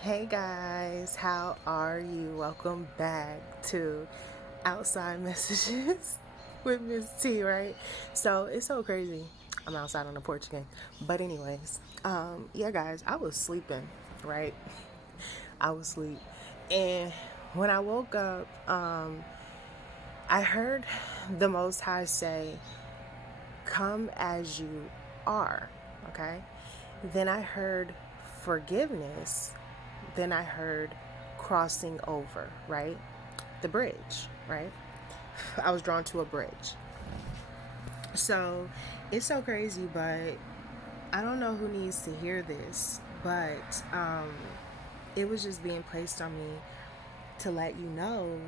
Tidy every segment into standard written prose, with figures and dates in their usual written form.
Hey guys, how are you? Welcome back to Outside Messages with Miss T, right? So it's so crazy. I'm outside on the porch again. But anyways, yeah guys, I was sleeping, right? I was asleep. And when I woke up, I heard the Most High say, come as you are, okay? Then I heard forgiveness. Then I heard crossing over, right? The bridge, right? I was drawn to a bridge. So it's so crazy, but I don't know who needs to hear this, but it was just being placed on me to let you know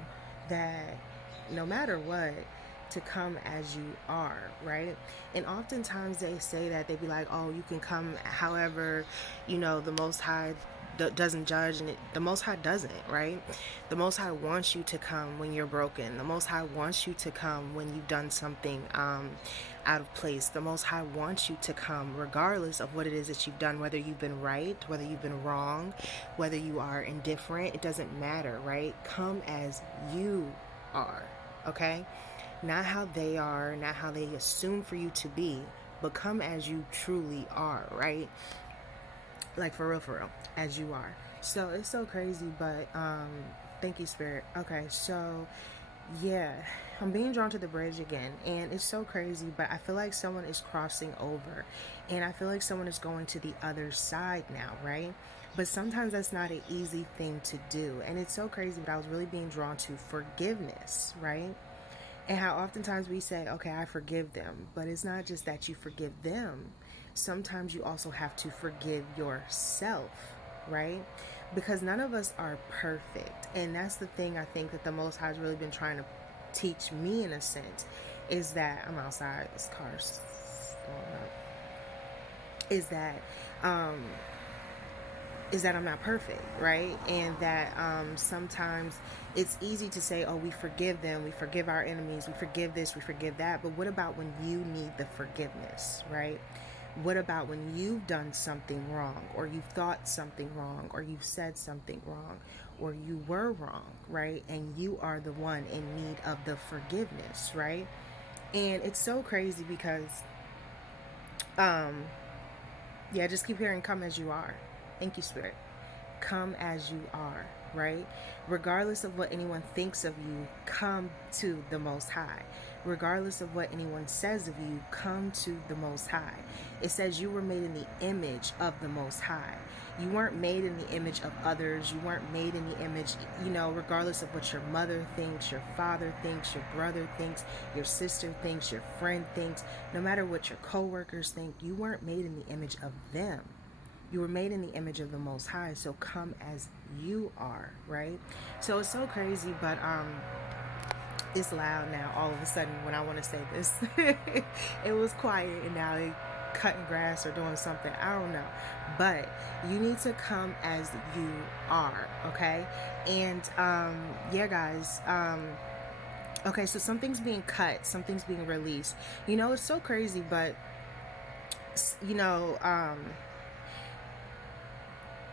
that no matter what, to come as you are, right? And oftentimes they say that they be like, oh, you can come however, the Most High doesn't judge, and the Most High doesn't, right? The Most High wants you to come when you're broken. The Most High wants you to come when you've done something out of place. The Most High wants you to come regardless of what it is that you've done, whether you've been right, whether you've been wrong, whether you are indifferent. It doesn't matter, right? Come as you are, okay? Not how they are, not how they assume for you to be, but come as you truly are, right? Like for real, as you are. So it's so crazy, but thank you, Spirit. Okay, so yeah, I'm being drawn to the bridge again, and it's so crazy, but I feel like someone is crossing over, and I feel like someone is going to the other side now, right? But sometimes that's not an easy thing to do, and it's so crazy, but I was really being drawn to forgiveness, right? And how oftentimes we say, okay, I forgive them. But it's not just that you forgive them. Sometimes you also have to forgive yourself, right? Because none of us are perfect. And that's the thing I think that the Most High has really been trying to teach me in a sense is that I'm outside, this car's going up. Is that um is that I'm not perfect, right? And that sometimes it's easy to say, oh, we forgive them, we forgive our enemies, we forgive this, we forgive that. But what about when you need the forgiveness, right? What about when you've done something wrong, or you've thought something wrong, or you've said something wrong, or you were wrong, right? And you are the one in need of the forgiveness, right? And it's so crazy because um, yeah, just keep hearing come as you are. Thank you, Spirit. Come as you are, right? Regardless of what anyone thinks of you, come to the Most High. Regardless of what anyone says of you, come to the Most High. It says you were made in the image of the Most High. You weren't made in the image of others. You weren't made in the image, regardless of what your mother thinks, your father thinks, your brother thinks, your sister thinks, your friend thinks, no matter what your coworkers think, you weren't made in the image of them. You were made in the image of the Most High, so come as you are, right? So it's so crazy, but it's loud now all of a sudden when I want to say this. It was quiet and now they cutting grass or doing something. I don't know. But you need to come as you are, okay? And yeah, guys, okay, so something's being cut, something's being released. It's so crazy, but you know, um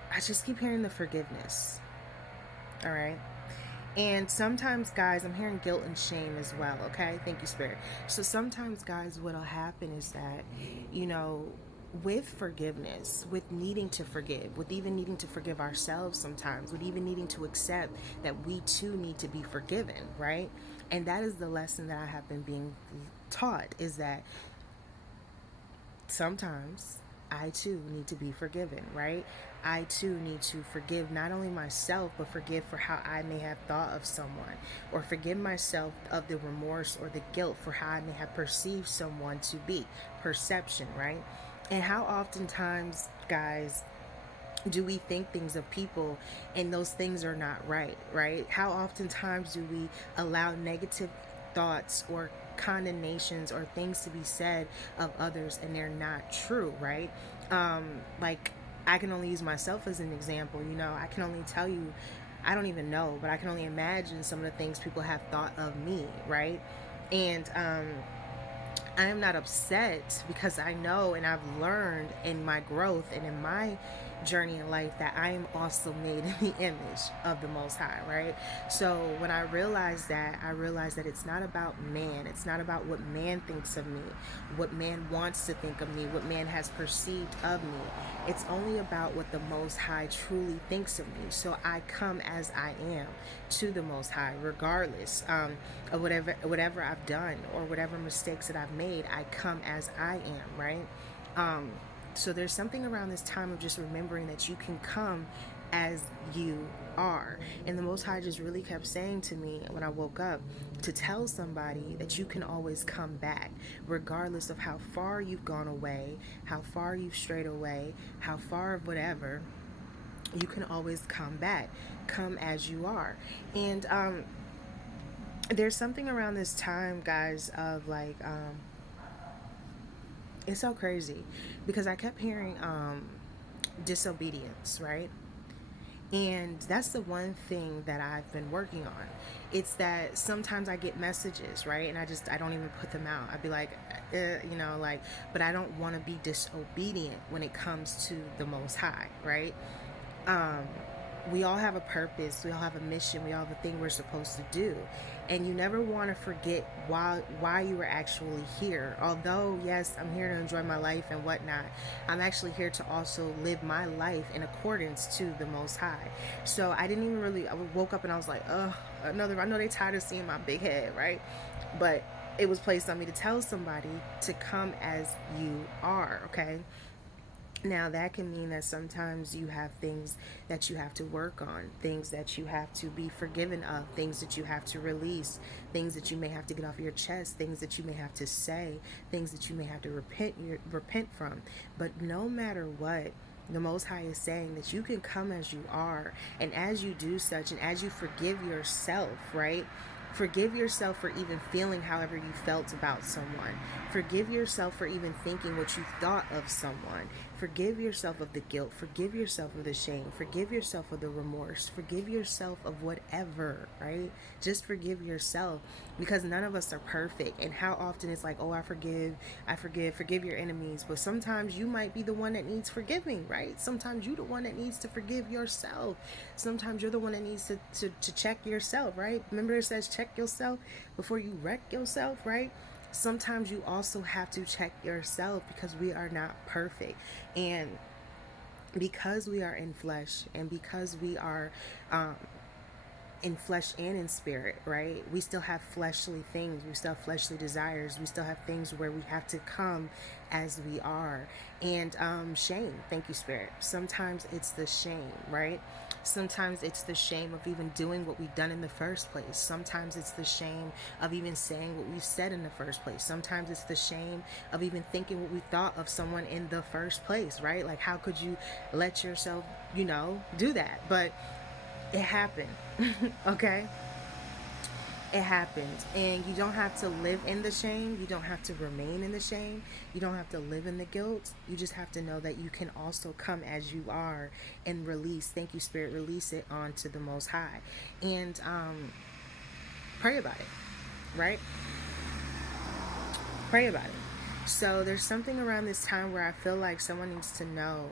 I just keep hearing the forgiveness. All right. And sometimes, guys, I'm hearing guilt and shame as well. Okay. Thank you, Spirit. So sometimes, guys, what'll happen is that, you know, with forgiveness, with needing to forgive, with even needing to forgive ourselves sometimes, with even needing to accept that we too need to be forgiven, right? And that is the lesson that I have been being taught is that sometimes I too need to be forgiven, right? I too need to forgive not only myself, but forgive for how I may have thought of someone, or forgive myself of the remorse or the guilt for how I may have perceived someone to be. Perception, right? And how oftentimes, guys, do we think things of people and those things are not right, right? How oftentimes do we allow negative thoughts or condemnations or things to be said of others and they're not true, right? Like I can only use myself as an example. I can only tell you, I don't even know, but I can only imagine some of the things people have thought of me, right? And I am not upset because I know and I've learned in my growth and in my journey in life that I am also made in the image of the Most High, right? So when I realized that, I realized that it's not about man. It's not about what man thinks of me, what man wants to think of me, what man has perceived of me. It's only about what the Most High truly thinks of me. So I come as I am to the Most High, regardless of whatever I've done or whatever mistakes that I've made. I come as I am, right? So there's something around this time of just remembering that you can come as you are. And the Most High just really kept saying to me when I woke up to tell somebody that you can always come back, regardless of how far you've gone away, how far you've strayed away, how far of whatever. You can always come back. Come as you are. And there's something around this time, guys, of like, it's so crazy because I kept hearing disobedience, right? And that's the one thing that I've been working on. It's that sometimes I get messages, right? And I don't even put them out. I'd be like, like, but I don't want to be disobedient when it comes to the Most High, right? Um, we all have a purpose, we all have a mission, we all have a thing we're supposed to do, and you never want to forget why you were actually here. Although yes, I'm here to enjoy my life and whatnot, I'm actually here to also live my life in accordance to the Most High. So I didn't even really, I woke up and I was like, I know they tired of seeing my big head, right? But it was placed on me to tell somebody to come as you are, okay? Now, that can mean that sometimes you have things that you have to work on, things that you have to be forgiven of, things that you have to release, things that you may have to get off your chest, things that you may have to say, things that you may have to repent from. But no matter what, the Most High is saying that you can come as you are, and as you do such, and as you forgive yourself, right? Forgive yourself for even feeling however you felt about someone. Forgive yourself for even thinking what you thought of someone. Forgive yourself of the guilt. Forgive yourself of the shame. Forgive yourself of the remorse. Forgive yourself of whatever, right? Just forgive yourself, because none of us are perfect. And how often it's like, oh, I forgive your enemies. But sometimes you might be the one that needs forgiving, right? Sometimes you're the one that needs to forgive yourself. Sometimes you're the one that needs to check yourself, right? Remember it says check yourself before you wreck yourself, right? Sometimes you also have to check yourself, because we are not perfect. And because we are in flesh, and because we are in flesh and in spirit, right? We still have fleshly things. We still have fleshly desires. We still have things where we have to come as we are. And shame. Thank you, Spirit. Sometimes it's the shame, right? Sometimes it's the shame of even doing what we've done in the first place. Sometimes it's the shame of even saying what we said in the first place. Sometimes it's the shame of even thinking what we thought of someone in the first place, right? Like, how could you let yourself, do that? But it happened. Okay? It happened. And you don't have to live in the shame. You don't have to remain in the shame. You don't have to live in the guilt. You just have to know that you can also come as you are and release. Thank you, Spirit. Release it onto the Most High. And pray about it, right? Pray about it. So there's something around this time where I feel like someone needs to know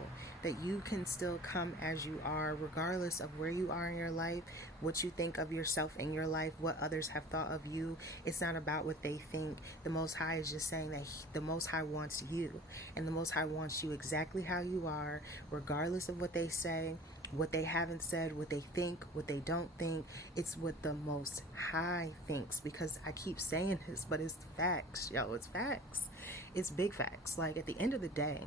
that you can still come as you are, regardless of where you are in your life, what you think of yourself in your life, what others have thought of you. It's not about what they think. The Most High is just saying that the Most High wants you, and the Most High wants you exactly how you are, regardless of what they say, what they haven't said, what they think, what they don't think. It's what the Most High thinks, because I keep saying this, but it's facts, it's facts. It's big facts. Like, at the end of the day,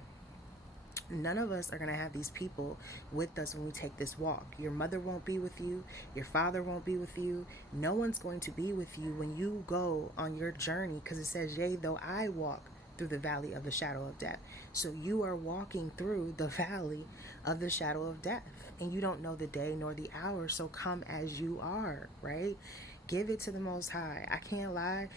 none of us are going to have these people with us when we take this walk. Your mother won't be with you. Your father won't be with you. No one's going to be with you when you go on your journey, because it says, yea, though I walk through the valley of the shadow of death. So you are walking through the valley of the shadow of death, and you don't know the day nor the hour. So come as you are, right? Give it to the Most High. I can't lie.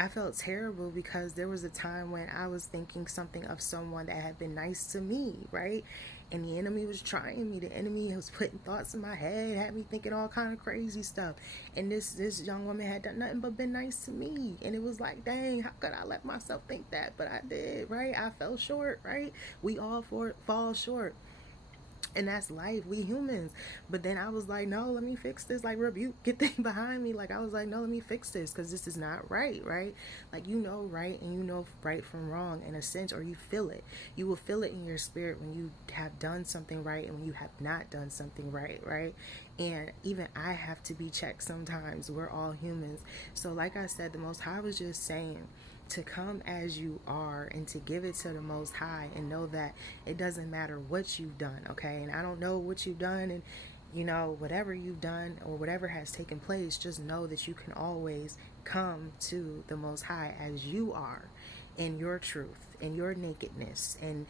I felt terrible because there was a time when I was thinking something of someone that had been nice to me, right? And the enemy was trying me. The enemy was putting thoughts in my head, had me thinking all kind of crazy stuff. And this young woman had done nothing but been nice to me. And it was like, dang, how could I let myself think that? But I did, right? I fell short, right? We all fall short. And that's life, we humans. But then I was like, no, let me fix this, like, rebuke, get thing behind me. Like, I was like, no, let me fix this, because this is not right, right? Like, you know right, and you know right from wrong in a sense, or you feel it. You will feel it in your spirit when you have done something right and when you have not done something right, right? And even I have to be checked sometimes. We're all humans. So like I said, the Most High was just saying to come as you are and to give it to the Most High, and know that it doesn't matter what you've done, okay? And I don't know what you've done, and whatever you've done or whatever has taken place, just know that you can always come to the Most High as you are, in your truth, in your nakedness, and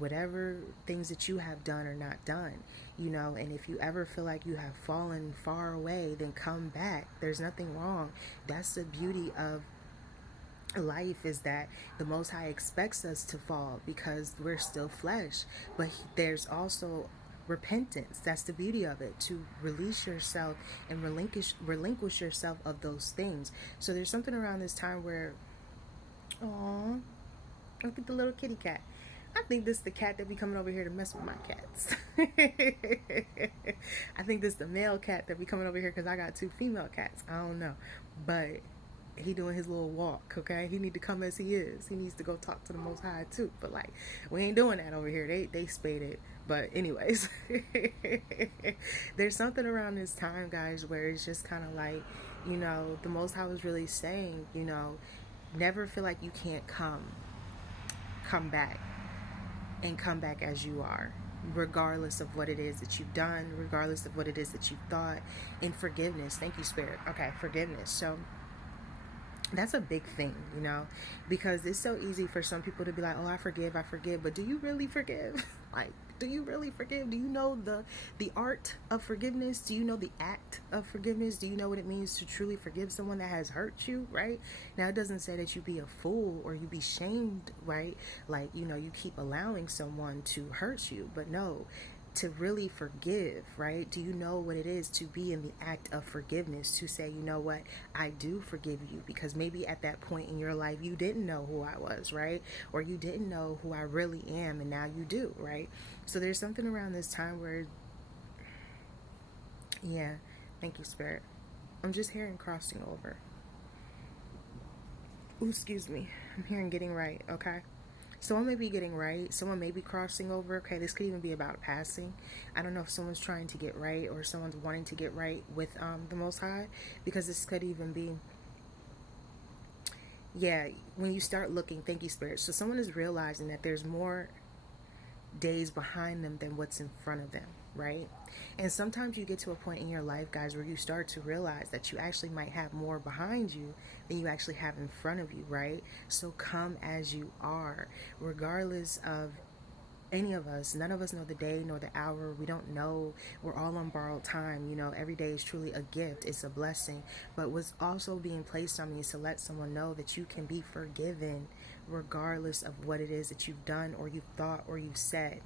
whatever things that you have done or not done. And if you ever feel like you have fallen far away, then come back. There's nothing wrong. That's the beauty of life, is that the Most High expects us to fall because we're still flesh. But there's also repentance. That's the beauty of it, to release yourself and relinquish yourself of those things. So there's something around this time where, oh, look at the little kitty cat. I think this is the cat that be coming over here to mess with my cats. I think this is the male cat that be coming over here because I got 2 female cats. I don't know. But he doing his little walk, okay? He need to come as he is. He needs to go talk to the Most High too. But like, we ain't doing that over here. They spaded. But anyways, there's something around this time, guys, where it's just kind of like, the Most High was really saying, never feel like you can't come back, and come back as you are, regardless of what it is that you've done, regardless of what it is that you've thought. And forgiveness. Thank you, Spirit. Okay, forgiveness. So that's a big thing, because it's so easy for some people to be like, oh, I forgive, but do you really forgive? Like, do you really forgive? Do you know the art of forgiveness? Do you know the act of forgiveness? Do you know what it means to truly forgive someone that has hurt you, right? Now, it doesn't say that you be a fool or you be shamed, right? Like, you keep allowing someone to hurt you, but no, to really forgive, right? Do you know what it is to be in the act of forgiveness, to say, you know what, I do forgive you, because maybe at that point in your life you didn't know who I was, right? Or you didn't know who I really am, and now you do, right? So there's something around this time where, yeah, thank you, Spirit. I'm just hearing crossing over. Ooh, excuse me. I'm hearing getting right, okay? Someone may be getting right. Someone may be crossing over. Okay, this could even be about passing. I don't know if someone's trying to get right or someone's wanting to get right with the Most High, because this could even be, yeah, when you start looking, thank you, Spirit. So someone is realizing that there's more days behind them than what's in front of them, right? And sometimes you get to a point in your life, guys, where you start to realize that you actually might have more behind you than you actually have in front of you, right? So come as you are, regardless of any of us. None of us know the day nor the hour. We don't know. We're all on borrowed time. Every day is truly a gift. It's a blessing. But what's also being placed on me is to let someone know that you can be forgiven regardless of what it is that you've done or you've thought or you've said.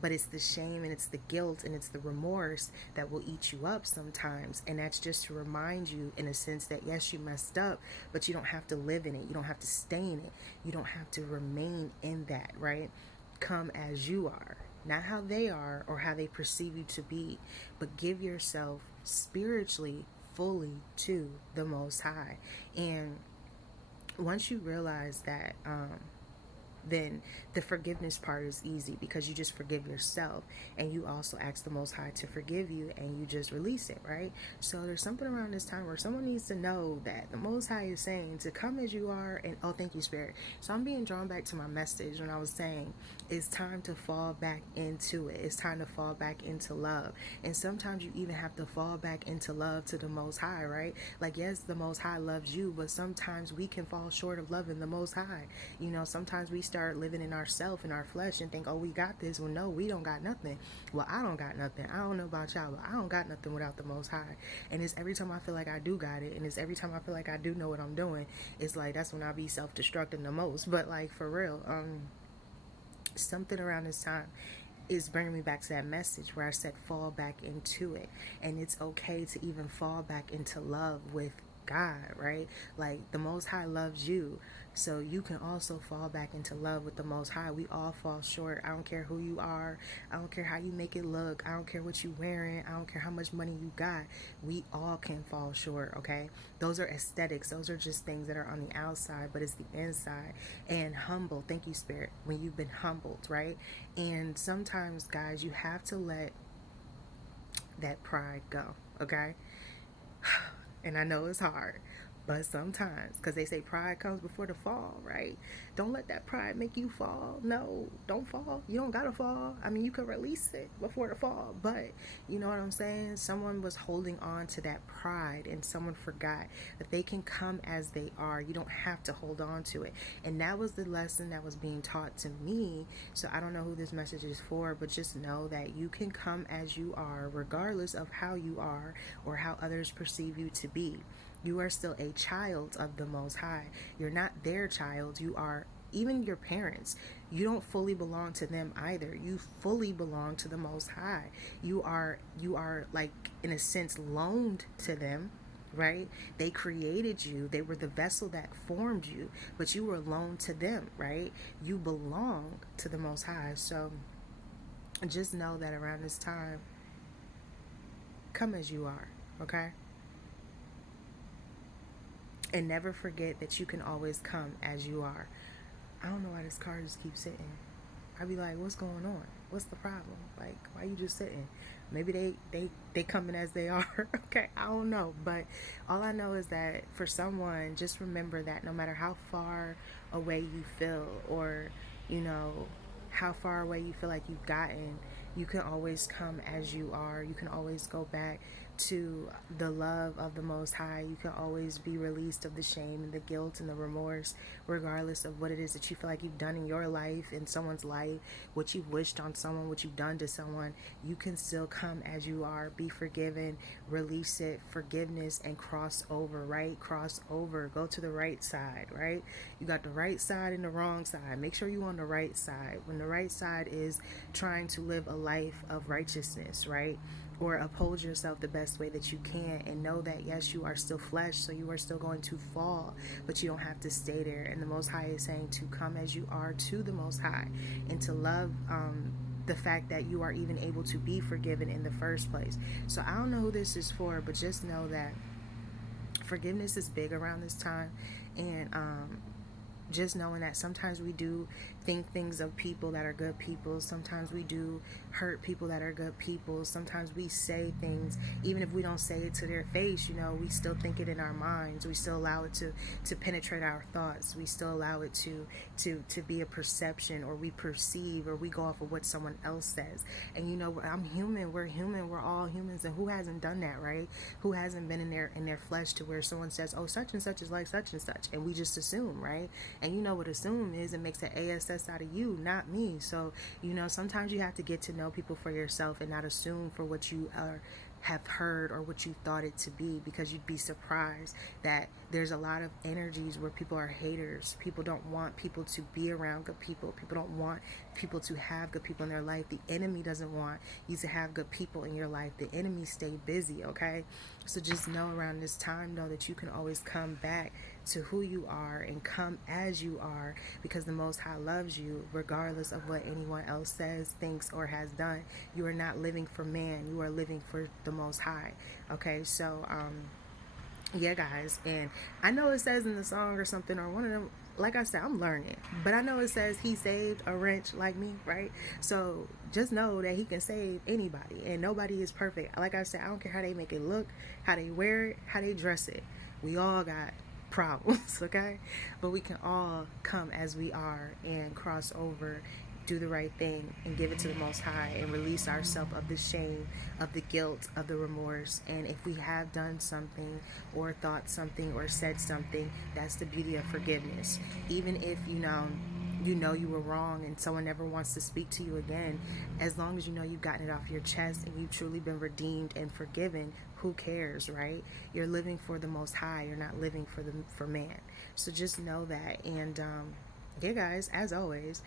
But it's the shame and it's the guilt and it's the remorse that will eat you up sometimes. And that's just to remind you, in a sense, that yes, you messed up, but you don't have to live in it. You don't have to stay in it. You don't have to remain in that, right? Come as you are, not how they are or how they perceive you to be, but give yourself spiritually fully to the Most High. And once you realize that, then the forgiveness part is easy, because you just forgive yourself and you also ask the Most High to forgive you, and you just release it, right? So there's something around this time where someone needs to know that the Most High is saying to come as you are. And oh, thank you, Spirit. So I'm being drawn back to my message when I was saying it's time to fall back into it. It's time to fall back into love. And sometimes you even have to fall back into love to the Most High, right? Like, yes, the Most High loves you, but sometimes we can fall short of loving the Most High. Sometimes we start living in ourself, in our flesh, and think, oh, we got this. Well, no, we don't got nothing. Well, I don't got nothing. I don't know about y'all, but I don't got nothing without the Most High. And it's every time I feel like I do got it, and it's every time I feel like I do know what I'm doing, it's like that's when I be self-destructing the most. But like, for real, something around this time is bringing me back to that message where I said fall back into it. And it's okay to even fall back into love with God, right? Like, the Most High loves you. so you can also fall back into love with the Most High. We all fall short. I don't care who you are. I don't care how you make it look. I don't care what you wearing. I don't care how much money you got. We all can fall short, okay? Those are aesthetics. Those are just things that are on the outside, but it's the inside. And humble, thank you, Spirit, when you've been humbled, right? And sometimes, guys, you have to let that pride go, okay? And I know it's hard, but sometimes, because they say pride comes before the fall, right? Don't let that pride make you fall. No, don't fall. You don't gotta fall. I mean, you can release it before the fall, but you know what I'm saying? Someone was holding on to that pride, and someone forgot that they can come as they are. You don't have to hold on to it. And that was the lesson that was being taught to me. So I don't know who this message is for, but just know that you can come as you are, regardless of how you are or how others perceive you to be. You are still a child of the Most High. You're not their child. You are, even your parents, you don't fully belong to them either. You fully belong to the Most High. You are like, in a sense, loaned to them, right? They created you. They were the vessel that formed you, but you were loaned to them, right? You belong to the Most High. So just know that around this time, come as you are, okay? And never forget that you can always come as you are. I don't know why this car just keeps sitting. I'd be like, what's going on? What's the problem? Like, why you just sitting? Maybe they coming as they are. Okay, I don't know. But all I know is that for someone, just remember that no matter how far away you feel, or, you know, how far away you feel like you've gotten, you can always come as you are. You can always go back to the love of the Most High. You can always be released of the shame and the guilt and the remorse, regardless of what it is that you feel like you've done in your life, in someone's life, what you've wished on someone, what you've done to someone. You can still come as you are, be forgiven, release it, forgiveness, and cross over, right? Cross over, go to the right side, right? You got the right side and the wrong side. Make sure you're on the right side. When the right side is trying to live a life of righteousness, right? Or uphold yourself the best way that you can, and know that yes, you are still flesh, so you are still going to fall, but you don't have to stay there. And the Most High is saying to come as you are to the Most High, and to love the fact that you are even able to be forgiven in the first place. So I don't know who this is for, but just know that forgiveness is big around this time. And just knowing that sometimes we do think things of people that are good people. Sometimes we do hurt people that are good people. Sometimes we say things, even if we don't say it to their face, you know, we still think it in our minds. We still allow it to penetrate our thoughts. We still allow it to be a perception, or we perceive, or we go off of what someone else says. And you know, I'm human. We're human. We're all humans. And who hasn't done that, right? Who hasn't been in their flesh to where someone says, oh, such and such is like such and such, and we just assume, right? And you know what assume is, it makes an ASS out of you, not me. So, you know, sometimes you have to get to know people for yourself and not assume for what you have heard or what you thought it to be, because you'd be surprised that there's a lot of energies where people are haters. People don't want people to be around good people. People don't want people to have good people in their life. The enemy doesn't want you to have good people in your life. The enemy stay busy, okay? So just know around this time, know that you can always come back to who you are and come as you are, because the Most High loves you regardless of what anyone else says, thinks, or has done. You are not living for man. You are living for the Most High. Okay, so yeah, guys. And I know it says in the song or something, or one of them, like I said, I'm learning, but I know it says he saved a wretch like me, right? So just know that he can save anybody, and nobody is perfect. Like I said, I don't care how they make it look, how they wear it, how they dress it. We all got problems, okay? But we can all come as we are and cross over, do the right thing, and give it to the Most High, and release ourselves of the shame, of the guilt, of the remorse. And if we have done something or thought something or said something, that's the beauty of forgiveness. Even if you know you were wrong and someone never wants to speak to you again, as long as you know you've gotten it off your chest and you've truly been redeemed and forgiven, who cares, right? You're living for the Most High. You're not living for man. So just know that. And yeah, guys, as always,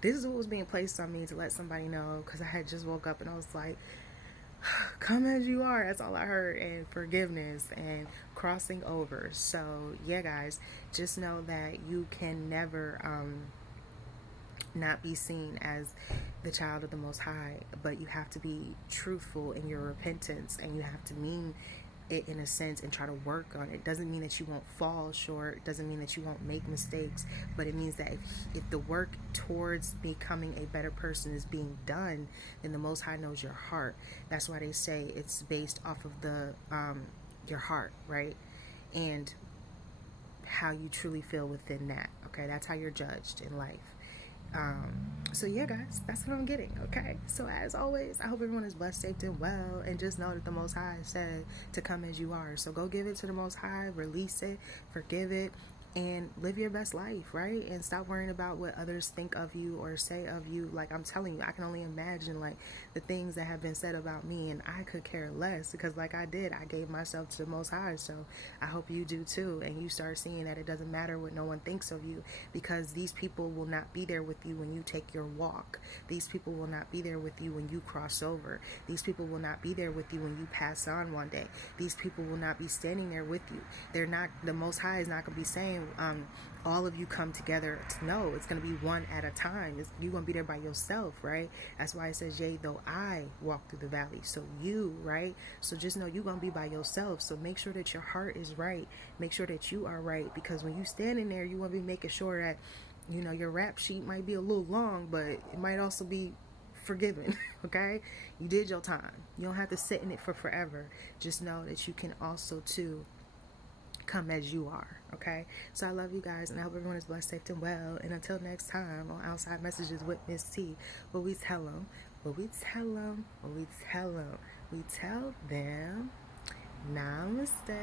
this is what was being placed on me to let somebody know, because I had just woke up and I was like, come as you are. That's all I heard. And forgiveness and crossing over. So, yeah, guys, just know that you can never not be seen as the child of the Most High, but you have to be truthful in your repentance, and you have to mean it in a sense and try to work on it. Doesn't mean that you won't fall short, doesn't mean that you won't make mistakes, but it means that if the work towards becoming a better person is being done, then the Most High knows your heart. That's why they say it's based off of the your heart, right? And how you truly feel within that. Okay, that's how you're judged in life. So yeah, guys, that's what I'm getting. Okay, so as always, I hope everyone is blessed, safe, and well, and just know that the Most High said to come as you are. So go give it to the Most High, release it, forgive it, and live your best life, right? And stop worrying about what others think of you or say of you. Like, I'm telling you, I can only imagine like the things that have been said about me, and I could care less, because like I did, I gave myself to the Most High. So I hope you do too, and you start seeing that it doesn't matter what no one thinks of you, because these people will not be there with you when you take your walk. These people will not be there with you when you cross over. These people will not be there with you when you pass on one day. These people will not be standing there with you. They're not, the Most High is not going to be saying, all of you come together. No, it's going to be one at a time. You're going to be there by yourself, right? That's why it says, yea, though I walk through the valley. So you, right? So just know you're going to be by yourself. So make sure that your heart is right. Make sure that you are right. Because when you stand in there, you want to be making sure that, you know, your rap sheet might be a little long, but it might also be forgiven. Okay, you did your time. You don't have to sit in it for forever. Just know that you can also too come as you are. Okay, so I love you guys, and I hope everyone is blessed, safe, and well. And until next time on Outside Messages with Miss T, what we tell them, what we tell them, what we tell them, we tell them, namaste.